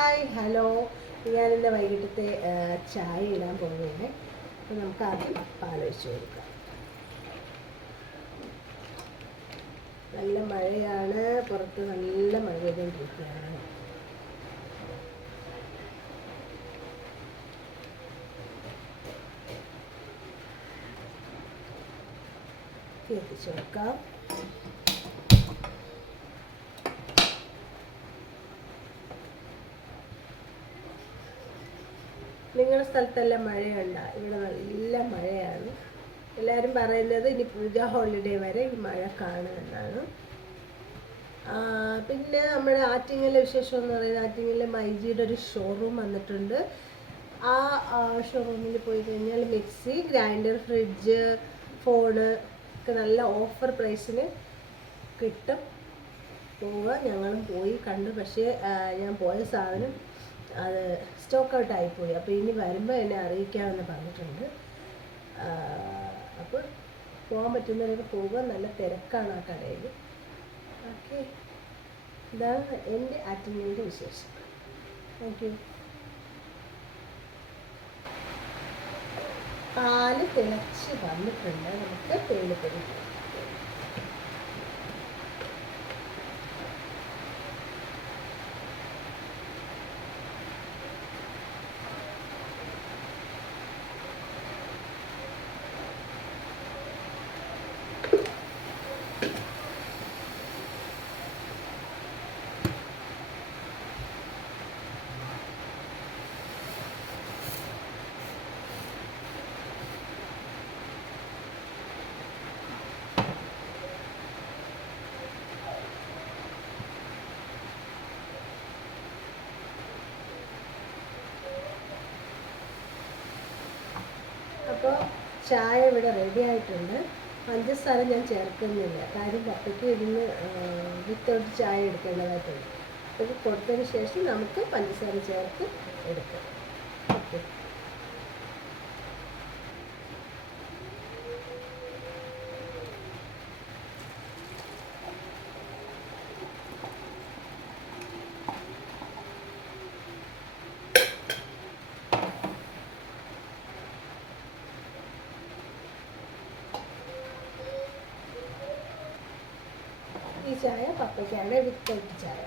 Hi hello, ഞാനിന്ന് വൈകിട്ടത്തെ ചായ ഇടാൻ പോവുകയാണ്. അപ്പോൾ നമുക്ക് ആദ്യം പാലൊഴിച്ച് കൊടുക്കാം. നല്ല മഴയാണ്, പുറത്ത് നല്ല മഴ പെയ്തുകൊണ്ടിരിക്കുകയാണ്. എത്തിച്ചു കൊടുക്കാം. നിങ്ങളുടെ സ്ഥലത്തെല്ലാം മഴയുണ്ടോ? ഇവിടെ നല്ല മഴയാണ്. എല്ലാവരും പറയുന്നത് ഇനി പൂജ ഹോളിഡേ വരെ ഈ മഴ കാണുമെന്നാണ്. പിന്നെ നമ്മുടെ ആറ്റിങ്ങലിലെ വിശേഷം എന്ന് പറയുന്നത്, ആറ്റിങ്ങലിലെ മൈജിയുടെ ഒരു ഷോറൂം വന്നിട്ടുണ്ട്. ആ ഷോറൂമിൽ പോയി കഴിഞ്ഞാൽ മിക്സി, ഗ്രൈൻഡർ, ഫ്രിഡ്ജ്, ഫോണ് ഒക്കെ നല്ല ഓഫർ പ്രൈസിന് കിട്ടും. പോവുക. ഞങ്ങളും പോയി കണ്ടു. പക്ഷേ ഞാൻ പോയ സാധനം അത് സ്റ്റോക്ക് ഔട്ട് ആയിപ്പോയി. അപ്പോൾ ഇനി വരുമ്പോൾ എന്നെ അറിയിക്കാമെന്ന് പറഞ്ഞിട്ടുണ്ട്. അപ്പോൾ പോകാൻ പറ്റുന്നവരൊക്കെ പോവുക. നല്ല തിരക്കാണ് ആ കടയിൽ. ഓക്കെ, ഇതാണ് എൻ്റെ ആറ്റിങ്ങലിൻ്റെ വിശേഷം. Thank you. പാല് തിളച്ച് വന്നിട്ടുണ്ട്. നമുക്ക് തേയിലപ്പൊടി അപ്പോൾ ചായ ഇവിടെ റെഡി ആയിട്ടുണ്ട്. പഞ്ചസാര ഞാൻ ചേർക്കുന്നില്ല, കാര്യം പപ്പയ്ക്ക് ഇരുന്ന് വിത്തൗട്ട് ചായ എടുക്കേണ്ടതായിട്ടുണ്ട്. ഇത് കൊടുത്തതിന് ശേഷം നമുക്ക് പഞ്ചസാര ചേർത്ത് എടുക്കാം. ഓക്കെ, ഈ ചായ പപ്പയ്ക്കാണ് വിത്തൗട്ട് ചായ.